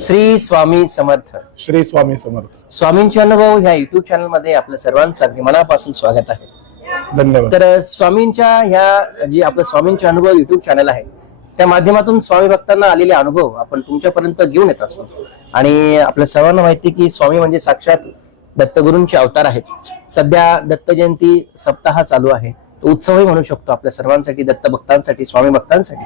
श्री स्वामी समर्थ. श्री स्वामी समर्थ. स्वामींचे अनुभव ह्या युट्यूब चॅनलमध्ये आपल्या सर्वांचं अगदी मनापासून स्वागत आहे. धन्यवाद. तर स्वामींच्या ह्या जी आपलं स्वामींचे अनुभव युट्यूब चॅनल आहे त्या माध्यमातून स्वामी भक्तांना आलेले अनुभव आपण तुमच्यापर्यंत घेऊन येत असतो. आणि आपल्या सर्वांना माहिती की स्वामी म्हणजे साक्षात दत्तगुरूंचे अवतार आहेत. सध्या दत्त जयंती सप्ताह चालू आहे. उत्सवही म्हणू शकतो आपल्या सर्वांसाठी दत्त भक्तांसाठी स्वामी भक्तांसाठी.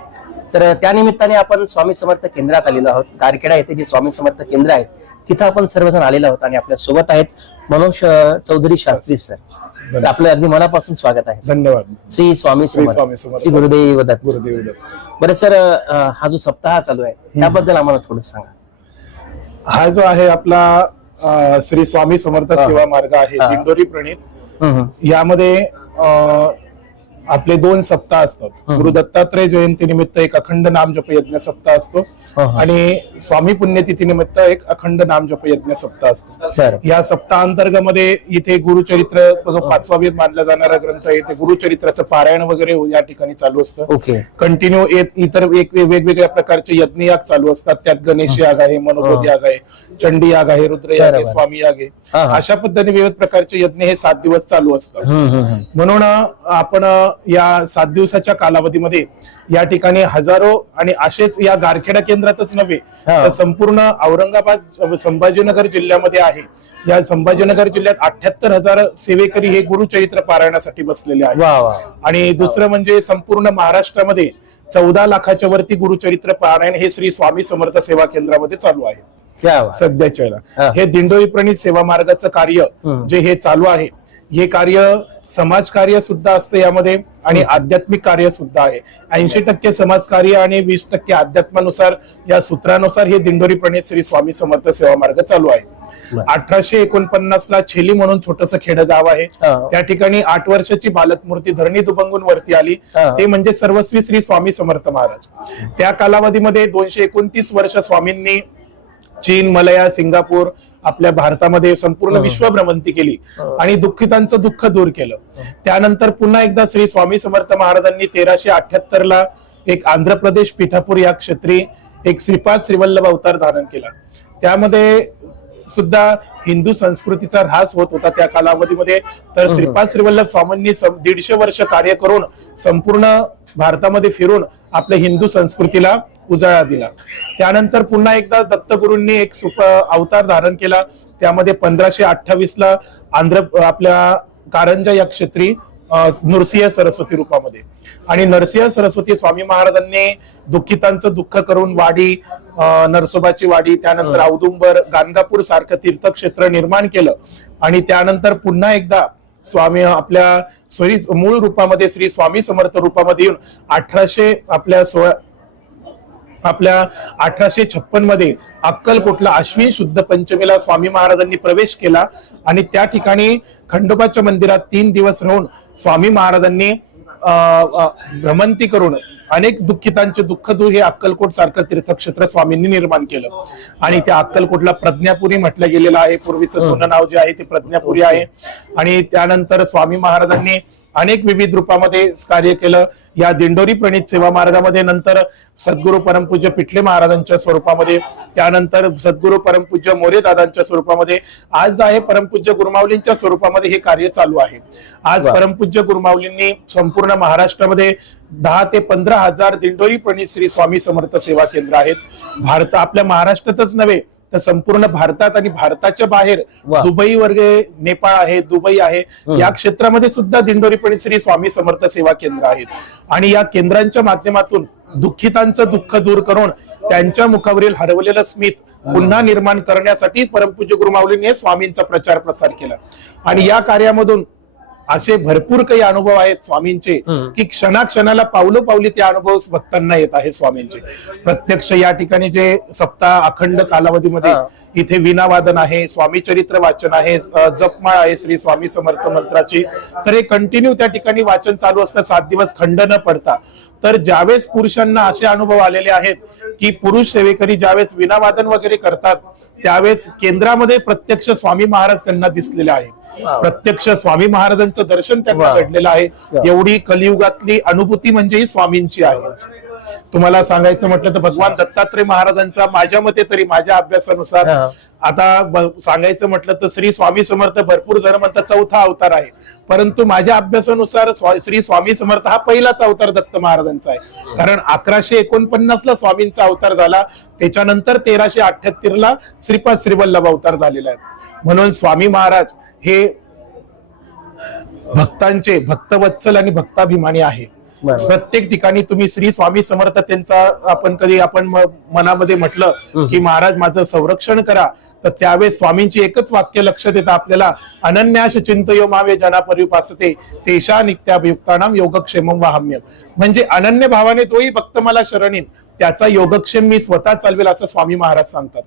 तर त्या निमित्ताने आपण स्वामी समर्थ केंद्रात आलेलो आहोत. कारखेडा येथे जे स्वामी समर्थ केंद्र आहेत तिथं आपण सर्वजण आलेलो आहोत आणि आपल्यासोबत आहेत मनोज चौधरी शास्त्री सर. तर आपलं अगदी मनापासून स्वागत आहे. धन्यवाद. श्री स्वामी श्री समर्थ. गुरुदेव दत्त. गुरुदेव दत्त. बरं सर हा जो सप्ताह चालू आहे त्याबद्दल आम्हाला थोडं सांगा. हा जो आहे आपला श्री स्वामी समर्थ. सेवा मार्ग आहे. दिंडोरी प्रणित. यामध्ये आपले दोन सप्ताह असतात. गुरु दत्तात्रय जयंती निमित्त एक अखंड नाम जप यज्ञ सप्ताह असतो. आणि स्वामी पुण्यतिथी निमित्त एक अखंड नाम जप यज्ञ सप्ताह असतो. या सप्ताहांतर्गमध्ये इथे गुरुचरित्र जो पाचवा वेद मानला जाणारा ग्रंथ आहे ते गुरुचरित्राचं पारायण वगैरे या ठिकाणी चालू असतं. ओके. कंटिन्यू इतर वेग- वेगवेगळ्या प्रकारचे यज्ञ याग चालू असतात. त्यात गणेश याग आहे मनोबोध याग आहे चंडी याग आहे रुद्र याग आहे. स्वामी याग आहे. अशा पद्धतीने विविध प्रकारचे यज्ञ हे सात दिवस चालू असतात. म्हणून आपण या सात दिवसाच्या कालावधीमध्ये या ठिकाणी हजारो आणि असेच या गारखेडा केंद्रातच नव्हे. तर संपूर्ण औरंगाबाद संभाजीनगर जिल्ह्यामध्ये आहे. या संभाजीनगर जिल्ह्यात अठ्याहत्तर हजार सेवेकरी हे गुरुचरित्र पारायणासाठी बसलेले आहेत. आणि दुसरं म्हणजे संपूर्ण महाराष्ट्रामध्ये चौदा लाखाच्या वरती गुरुचरित्र पारायण हे श्री स्वामी समर्थ सेवा केंद्रामध्ये चालू आहे. सध्याच्या हा. वेळेला. हे. दिंडोरी प्रणित सेवा मार्गाचं कार्य. जे हे चालू आहे हे कार्य समाज कार्य सुद्धा असतं यामध्ये आणि आध्यात्मिक कार्य सुद्धा आहे ऐंशी टक्के समाज कार्य आणि वीस टक्के अध्यात्मानुसार या सूत्रानुसार हे दिंडोरी प्रणित श्री स्वामी समर्थ सेवा मार्ग चालू आहे. अठराशे एकोणपन्नास ला छेली म्हणून छोटस खेडगाव आहे हा. त्या ठिकाणी आठ वर्षाची बालक मूर्ती धरणी दुबंगून वरती आली. ते म्हणजे सर्वस्वी श्री स्वामी समर्थ महाराज त्या कालावधीमध्ये दोनशे एकोणतीस वर्ष स्वामींनी चीन मलया सिंगापूर आपल्या भारतामध्ये संपूर्ण. विश्व भ्रमंती केली. आणि दुःखितांचं दुःख दूर केलं त्यानंतर पुन्हा एकदा श्री स्वामी समर्थ महाराजांनी तेराशे अठ्याहत्तर ला एक आंध्र प्रदेश पिठापूर या क्षेत्री एक श्रीपाद श्रीवल्लभ अवतार धारण केला त्यामध्ये सुद्धा हिंदू संस्कृतीचा ऱ्हास होत होता त्या कालावधीमध्ये तर. श्रीपाद श्रीवल्लभ स्वामींनी दीडशे वर्ष कार्य करून संपूर्ण भारतामध्ये फिरून आपल्या हिंदू संस्कृतीला उजाळा दिला. त्यानंतर पुन्हा एकदा दत्तगुरूंनी एक सुप अवतार धारण केला. त्यामध्ये पंधराशे अठ्ठावीस ला आंध्र आपल्या कारंजा या क्षेत्री नृसिंह सरस्वती रूपामध्ये. आणि नरसिंह सरस्वती स्वामी महाराजांनी दुःखितांचं दुःख करून वाडी नरसोबाची वाडी त्यानंतर. औदुंबर गाणगापूर सारखं तीर्थक्षेत्र निर्माण केलं. आणि त्यानंतर पुन्हा एकदा स्वामी आपल्या श्री मूळ रूपामध्ये श्री स्वामी समर्थ रूपामध्ये येऊन अठराशे आपल्या सोळा आपल्या अठराशे छप्पनमध्ये अक्कलकोटला अश्विन शुद्ध पंचमीला स्वामी महाराजांनी प्रवेश केला आणि त्या ठिकाणी खंडोबाच्या मंदिरात तीन दिवस राहून स्वामी महाराजांनी अं, भ्रमंती करून अनेक दुःखितांचे दुःख दूर हे अक्कलकोट सारखं तीर्थक्षेत्र स्वामींनी निर्माण केलं. आणि त्या अक्कलकोटला प्रज्ञापुरी म्हटलं गेलेलं आहे. पूर्वीचं जुनं नाव जे आहे ते प्रज्ञापुरी आहे. आणि त्यानंतर स्वामी महाराजांनी अनेक विविध रूपामध्ये कार्य केलं. या दिंडोरी प्रणित सेवा मार्गामध्ये नंतर सद्गुरू परमपूज्य पिठले महाराजांच्या स्वरूपामध्ये त्यानंतर सद्गुरू परमपूज्य मोरे दादांच्या स्वरूपामध्ये आज आहे परमपूज्य गुरुमावलींच्या स्वरूपामध्ये हे कार्य चालू आहे. आज. परमपूज्य गुरुमावलींनी संपूर्ण महाराष्ट्रामध्ये दहा ते पंधरा हजार दिंडोरी प्रणित श्री स्वामी समर्थ सेवा केंद्र आहेत. भारत आपल्या महाराष्ट्रातच नव्हे तर संपूर्ण भारतात आणि भारताच्या बाहेर. दुबई वर्गे नेपाळ आहे दुबई आहे. या क्षेत्रामध्ये सुद्धा दिंडोरी पण श्री स्वामी समर्थ सेवा केंद्र आहेत आणि या केंद्रांच्या माध्यमातून दुःखितांचं दुःख दूर करून त्यांच्या मुखावरील हरवलेलं स्मित पुन्हा निर्माण करण्यासाठी परमपूज्य गुरुमाऊलींनी स्वामींचा प्रचार प्रसार केला आणि या कार्यामधून असे भरपूर काही अनुभव आहेत स्वामींचे. की क्षणाक्षणाला पावलो पावली ते अनुभव भक्तांना येत आहे स्वामींचे प्रत्यक्ष या ठिकाणी जे सप्ताह अखंड कालावधीमध्ये. इथे विनावादन आहे स्वामी चरित्र वाचन आहे जपमाळ आहे श्री स्वामी समर्थ मंत्राची तर हे कंटिन्यू त्या ठिकाणी वाचन चालू असतं सात दिवस खंड न पडता तर ज्यावेळेस पुरुषांना असे अनुभव आलेले आहेत की पुरुष सेवेकरी ज्यावेळेस विनावादन वगैरे करतात त्यावेळेस केंद्रामध्ये प्रत्यक्ष स्वामी महाराज त्यांना दिसलेले आहेत. प्रत्यक्ष स्वामी महाराजांचं दर्शन त्यांना. घडलेलं आहे. एवढी कलियुगातली अनुभूती म्हणजे ही स्वामींची आहे तुम्हाला सांगायचं म्हटलं तर भगवान दत्तात्रय महाराजांचा माझ्या मते तरी माझ्या अभ्यासानुसार. आता सांगायचं म्हटलं तर श्री स्वामी समर्थ भरपूर जण म्हणतात चौथा अवतार आहे. परंतु माझ्या अभ्यासानुसार श्री स्वामी समर्थ हा पहिलाच अवतार दत्त महाराजांचा आहे. कारण अकराशे एकोणपन्नास ला स्वामींचा अवतार झाला. त्याच्यानंतर तेराशे अठ्याहत्तर ला श्रीपाद श्रीवल्लभ अवतार झालेला आहे. म्हणून स्वामी महाराज हे भक्तांचे भक्तवत्सल आणि भक्ताभिमानी आहे. प्रत्येक ठिकाणी तुम्ही श्री स्वामी समर्थ त्यांचा आपण कधी आपण मनामध्ये म्हटलं की महाराज माझं संरक्षण करा तर त्यावेळेस स्वामींची एकच वाक्य लक्षात येतं आपल्याला. अनन्याश चिंतयो मावे जना परिपासते तेशा नित्याभियुक्तानाम योगक्षेमम वाहम्य. म्हणजे अनन्य भावाने जोही भक्त मला शरणीन त्याचा योगक्षेम मी स्वतः चालवेल असं स्वामी महाराज सांगतात.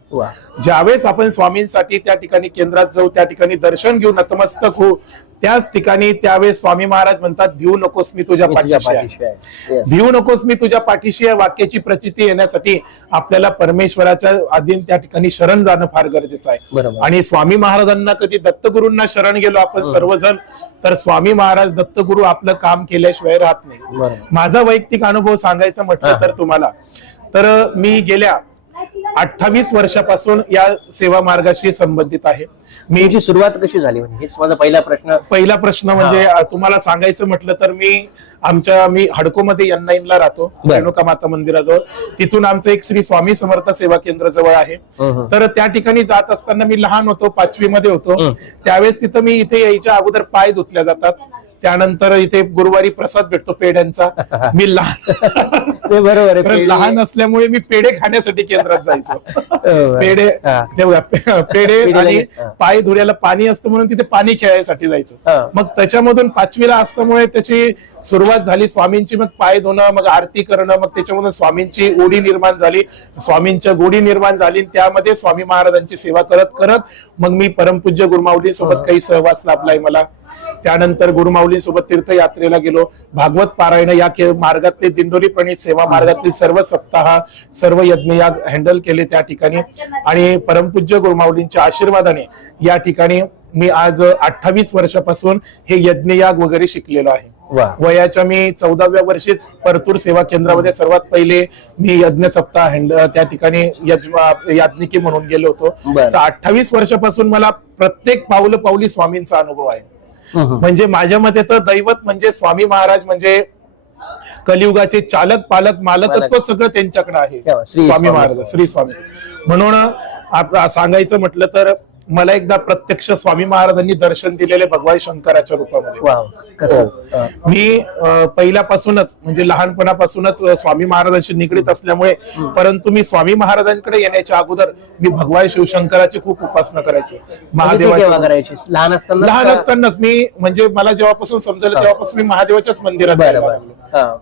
ज्यावेळेस आपण स्वामींसाठी त्या ठिकाणी केंद्रात जाऊ त्या ठिकाणी दर्शन घेऊ नतमस्तक होऊ त्याच ठिकाणी त्यावेळेस स्वामी महाराज म्हणतात भिऊ नकोस मी तुझ्या पाठीशी आहे. भिऊ नकोस मी तुझ्या पाठीशी या वाक्याची प्रचिती येण्यासाठी आपल्याला परमेश्वराच्या आधीन त्या ठिकाणी शरण जाणं फार गरजेचं आहे. आणि स्वामी महाराजांना कधी दत्तगुरूंना शरण गेलो आपण सर्वजण तर स्वामी महाराज दत्तगुरू आपलं काम केल्याशिवाय राहत नाही. माझा वैयक्तिक अनुभव सांगायचा म्हटलं. तर तुम्हाला. तर मी गेल्या अठ्ठावीस वर्षापासून या सेवा मार्गाशी संबंधित आहे. मी सुरुवात कशी झाली? म्हणजे हेच माझा पहिला प्रश्न. पहिला प्रश्न म्हणजे तुम्हाला सांगायचं म्हटलं तर मी आमच्या मी हडकोमध्ये मध्ये ला राहतो. रेणुका माता मंदिराजवळ. तिथून आमचं एक श्री स्वामी समर्थ सेवा केंद्र जवळ आहे. तर त्या ठिकाणी जात असताना मी लहान होतो पाचवी मध्ये होतो. त्यावेळेस तिथं मी इथे यायच्या अगोदर पाय धुतल्या जातात. त्यानंतर इथे गुरुवारी प्रसाद भेटतो पेड्यांचा. मी लहान ते बरोबर आहे पेढे- लहान असल्यामुळे मी पेढे खाण्यासाठी केंद्रात जायचो. पेढे हा. ते बघा, पे- पेढे पेढे आणि लगेच, हा. पाय धुऱ्याला पाणी असतं म्हणून तिथे पाणी खेळायसाठी जायचो हा. मग त्याच्यामधून पाचवीला असल्यामुळे त्याची सुरुवात झाली स्वामींची मग पाय धुणं मग आरती करणं मग त्याच्यामधून स्वामींची गोडी निर्माण झाली स्वामींच्या गोडी निर्माण झाली आणि त्यामध्ये स्वामी महाराजांची सेवा करत करत मग मी परमपूज्य गुरुमाऊली सोबत काही सहवास लाभलाय मला त्यानंतर गुरुमाऊली सोबत तीर्थयात्रेला गेलो. भागवत पारायण या के- मार्गातले दिंडोरी प्रणित सेवा मार्गातले सर्व सप्ताह सर्व यज्ञ या हँडल केले त्या ठिकाणी. आणि परमपूज्य गुरुमाऊलींच्या आशीर्वादाने या ठिकाणी मी आज अठ्ठावीस वर्षापासून हे यज्ञयाग वगैरे शिकलेलो आहे. वयाच्या मी चौदाव्या वर्षीच परतूर सेवा केंद्रामध्ये सर्वात पहिले मी यज्ञ सप्ताह हँड त्या ठिकाणी यज- याज्ञिकी म्हणून गेलो होतो. तर अठ्ठावीस वर्षापासून मला प्रत्येक पाऊल पाऊली स्वामींचा अनुभव आहे. म्हणजे माझ्या मते तर दैवत म्हणजे स्वामी महाराज म्हणजे कलियुगाचे चालक पालक मालकत्व मालक. सगळं त्यांच्याकडे आहे स्वामी महाराज. श्री स्वामी म्हणून आप- सांगायचं म्हटलं तर मला एकदा प्रत्यक्ष स्वामी महाराजांनी दर्शन दिलेले भगवान शंकराच्या रूपामध्ये कसं हो. मी पहिल्यापासूनच म्हणजे लहानपणापासूनच स्वामी महाराजांशी निगडीत असल्यामुळे परंतु मी स्वामी महाराजांकडे येण्याच्या अगोदर मी भगवान शिवशंकराची खूप उपासना करायचो म्हणजे महादेवाची करायची लहान असताना लहान? असतानाच मी म्हणजे मला जेव्हापासून समजलं. तेव्हापासून मी महादेवाच्याच मंदिरात.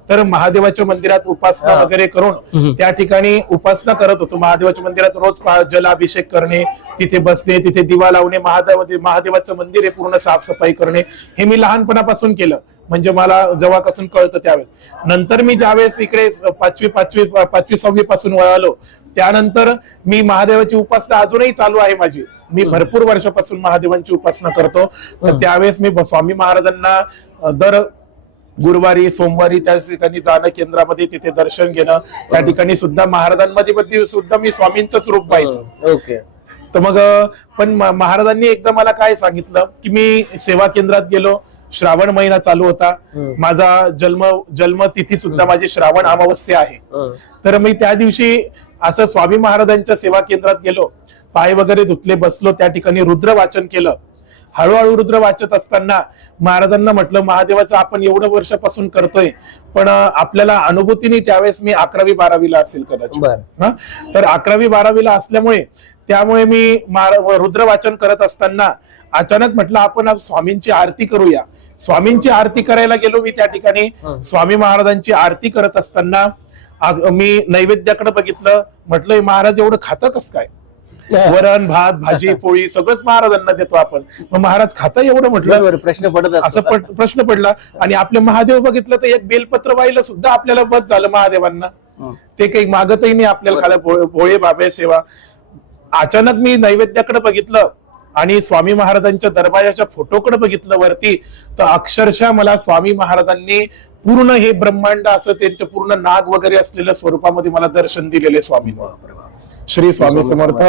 तर महादेवाच्या मंदिरात उपासना. वगैरे करून. त्या ठिकाणी उपासना करत होतो महादेवाच्या मंदिरात रोज जलाभिषेक करणे तिथे बसणे तिथे दिवा लावणे महादेव महादेवाचं मंदिर हे पूर्ण साफसफाई करणे हे मी लहानपणापासून केलं. म्हणजे मला जेव्हापासून कळतं त्यावेळेस. नंतर मी ज्यावेळेस इकडे पाचवी पाचवी पाचवी सहावी पासून वळालो त्यानंतर मी महादेवाची उपासना अजूनही चालू आहे माझी. मी भरपूर वर्षापासून महादेवांची उपासना करतो. तर. त्यावेळेस मी स्वामी महाराजांना दर गुरुवारी सोमवारी त्या ठिकाणी जाणं केंद्रामध्ये तिथे दर्शन घेणं त्या ठिकाणी सुद्धा महाराजांमध्ये मध्ये सुद्धा मी स्वामींचंच रूप पाहिजे. ओके. तर मग पण महाराजांनी एकदा मला काय सांगितलं की मी सेवा केंद्रात गेलो श्रावण महिना चालू होता. माझा जन्म जन्म तिथी सुद्धा माझी श्रावण अमावस्या आहे. तर मी त्या दिवशी असं स्वामी महाराजांच्या सेवा केंद्रात गेलो. पाय वगैरे धुतले बसलो त्या ठिकाणी रुद्र वाचन केलं. हळूहळू रुद्र वाचत असताना महाराजांना म्हटलं महादेवाचं आपण एवढं वर्षापासून करतोय पण आपल्याला अनुभूतीने त्यावेळेस मी अकरावी बारावीला असेल कदाचित? तर अकरावी बारावीला असल्यामुळे त्यामुळे मी मार- रुद्र वाचन करत असताना अचानक म्हटलं आपण स्वामींची आरती करूया. स्वामींची आरती करायला गेलो मी त्या ठिकाणी. स्वामी महाराजांची आरती करत असताना मी नैवेद्याकडे बघितलं. म्हटलं "हे महाराज एवढं खातं कस काय? वरण भात भाजी पोळी सगळंच महाराजांना देतो आपण. मग महाराज खाता एवढं? म्हटलं. प्रश्न पडत असं प्रश्न पडला. आणि आपले महादेव बघितलं तर एक बेलपत्र वाहिलं सुद्धा आपल्याला बस झालं महादेवांना. ते काही मागतही नाही आपल्याला खाला भोळे बाबे सेवा. अचानक मी नैवेद्याकडे बघितलं आणि स्वामी महाराजांच्या दरबाराच्या फोटोकडे बघितलं वरती तर अक्षरशः मला स्वामी महाराजांनी पूर्ण हे ब्रह्मांड असं त्यांचं पूर्ण नाग वगैरे असलेल्या स्वरूपामध्ये मला दर्शन दिलेले स्वामी श्री स्वामी समर्थ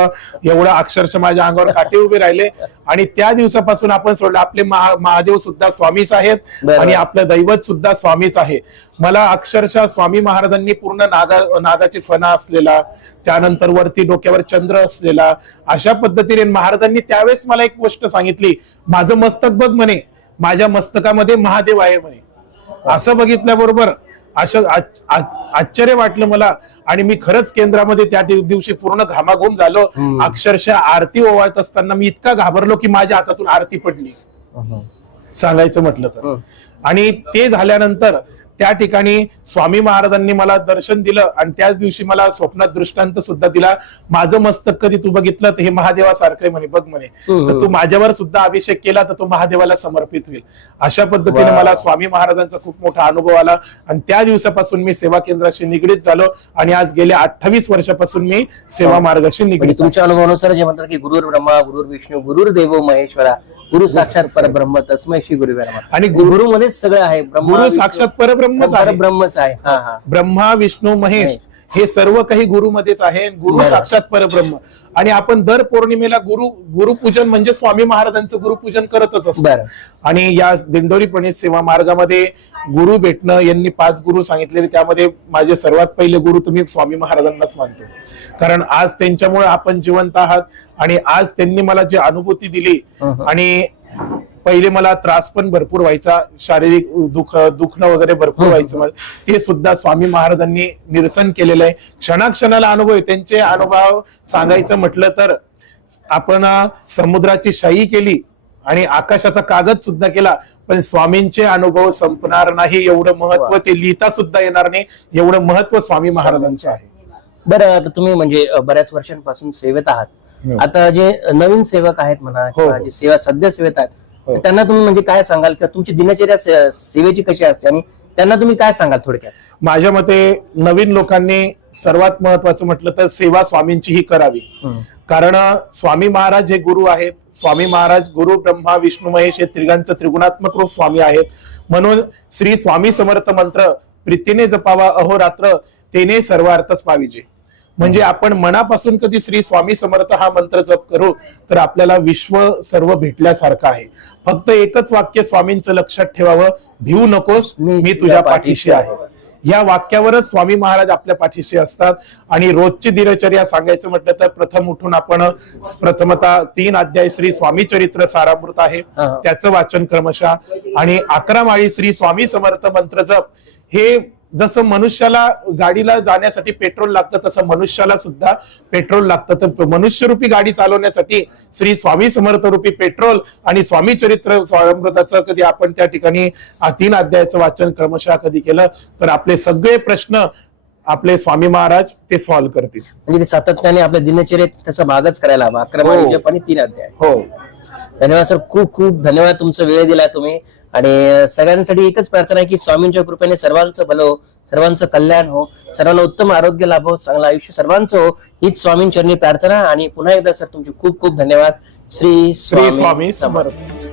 एवढं अक्षरशः माझ्या अंगावर काटे उभे राहिले. आणि त्या दिवसापासून आपण सोडलं आपले महा- महादेव सुद्धा स्वामीच आहेत. आणि आपलं दैवत सुद्धा स्वामीच आहे. मला अक्षरशः स्वामी महाराजांनी पूर्ण नादा नादाची फणा असलेला त्यानंतर वरती डोक्यावर चंद्र असलेला अशा पद्धतीने महाराजांनी त्यावेळेस मला एक गोष्ट सांगितली. माझं मस्तक बघ म्हणे माझ्या मस्तकामध्ये महादेव आहे म्हणे. असं बघितल्याबरोबर असं आ- आश्चर्य वाटलं मला आणि मी खरंच केंद्रामध्ये त्या दिव- दिवशी पूर्ण घामाघूम झालो. अक्षरशः आरती ओवाळत असताना मी इतका घाबरलो की माझ्या हातातून आरती पडली. सांगायचं म्हटलं तर. आणि ते झाल्यानंतर त्या ठिकाणी स्वामी महाराजांनी मला दर्शन दिलं आणि त्याच दिवशी मला स्वप्नात दृष्टांत सुद्धा दिला माझं मस्तक कधी तू बघितलं तर हे महादेवासारखं म्हणे बघ म्हणे. तर तू माझ्यावर सुद्धा अभिषेक केला तर तो महादेवाला समर्पित होईल अशा पद्धतीने. मला स्वामी महाराजांचा खूप मोठा अनुभव आला आणि त्या दिवसापासून मी सेवा केंद्राशी निगडीत झालो आणि आज गेल्या अठ्ठावीस वर्षापासून मी सेवा मार्गाशी म्हणजे निगडीत. तुमच्या अनुभवानुसार जे म्हणतात की गुरुर ब्रह्मा गुरुर विष्णू गुरुर देव महेश्वरा गुरु साक्षात परब्रह्म तस्मै श्री गुरु आणि गुरु- मध्ये सगळं आहे ब्रह्मा, गुरु साक्षात परब्रह्मच परब्रह्मच आहे. हा हा. ब्रह्मा विष्णू महेश हे सर्व काही गुरुमध्येच आहे गुरु. साक्षात परब्रह्म. आणि आपण दर पौर्णिमेला गुरु गुरुपूजन म्हणजे स्वामी महाराजांचं गुरुपूजन करतच असतो. आणि या दिंडोरी प्रणित सेवा मार्गामध्ये गुरु भेटणं यांनी पाच गुरु सांगितलेले त्यामध्ये माझे सर्वात पहिले गुरु तुम्ही स्वामी महाराजांनाच मानतो कारण आज त्यांच्यामुळे आपण जिवंत आहात आणि आज त्यांनी मला जी अनुभूती दिली. आणि पहिले मला त्रास पण भरपूर व्हायचा शारीरिक दुःख दुखणं वगैरे भरपूर. व्हायचं. ते सुद्धा स्वामी महाराजांनी निरसन केलेलं आहे क्षणाक्षणाला अनुभव आहे त्यांचे अनुभव सांगायचं म्हटलं तर आपण समुद्राची शाही केली आणि आकाशाचा कागद सुद्धा केला पण स्वामींचे अनुभव संपणार नाही एवढं महत्त्व. ते लिहिता सुद्धा येणार नाही एवढं महत्त्व स्वामी महाराजांचं आहे बरं आता तुम्ही म्हणजे बऱ्याच वर्षांपासून सेवेत आहात हो. आता जे नवीन सेवक आहेत म्हणा किंवा हो. जे सेवा सध्या सेवेत आहेत हो. त्यांना तुम्ही म्हणजे काय सांगाल किंवा तुमची दिनचर्या सेवेची कशी असते आणि त्यांना तुम्ही काय सांगाल थोडक्यात? माझ्या मते नवीन लोकांनी सर्वात महत्वाचं म्हटलं तर सेवा स्वामींची ही करावी कारण स्वामी महाराज हे गुरु आहेत. स्वामी महाराज गुरु ब्रह्मा विष्णू महेश हे त्रिगांचं त्रिगुणात्मक रूप स्वामी आहेत. म्हणून श्री स्वामी समर्थ मंत्र प्रीतीने जपावा अहोरात्र तेने सर्व अर्थच पाविजे. म्हणजे आपण मनापासून कधी श्री स्वामी समर्थ हा मंत्र जप करू तर आपल्याला विश्व सर्व भेटल्यासारखं आहे. फक्त एकच वाक्य स्वामींचं लक्षात ठेवावं भिवू नकोस मी तुझ्या पाठीशी आहे. या वाक्यावरच स्वामी महाराज आपल्या पाठीशी असतात. आणि रोजची दिनचर्या सांगायचं म्हटलं तर प्रथम उठून आपण प्रथमतः तीन अध्याय श्री स्वामी चरित्र सारामृत आहे. त्याचं वाचन क्रमशः. आणि अकरा माळी श्री स्वामी समर्थ मंत्र जप हे जसं मनुष्याला गाडीला जाण्यासाठी पेट्रोल लागतं तसं मनुष्याला सुद्धा पेट्रोल लागतं. तर मनुष्यरूपी गाडी चालवण्यासाठी श्री स्वामी समर्थ रूपी पेट्रोल आणि स्वामी चरित्र स्वामृताचं कधी आपण त्या ठिकाणी तीन अध्यायाचं वाचन क्रमशः कधी केलं तर आपले सगळे प्रश्न आपले स्वामी महाराज ते सॉल्व्ह करतील. म्हणजे सातत्याने आपल्या दिनचर्येत त्याचा भागच करायला हवा. अकरा हो. तीन अध्याय. हो. धन्यवाद सर. खूप खूप धन्यवाद तुमचा वेळ दिला तुम्ही. आणि सगळ्यांसाठी एकच प्रार्थना आहे की स्वामींच्या कृपेने सर्वांचं भलं हो सर्वांचं कल्याण हो सर्वांना उत्तम आरोग्य लाभो चांगलं आयुष्य सर्वांचं हो हीच स्वामींचरणी प्रार्थना. आणि पुन्हा एकदा सर तुमचे खूप खूप धन्यवाद. श्री श्री स्वामी समर्थ.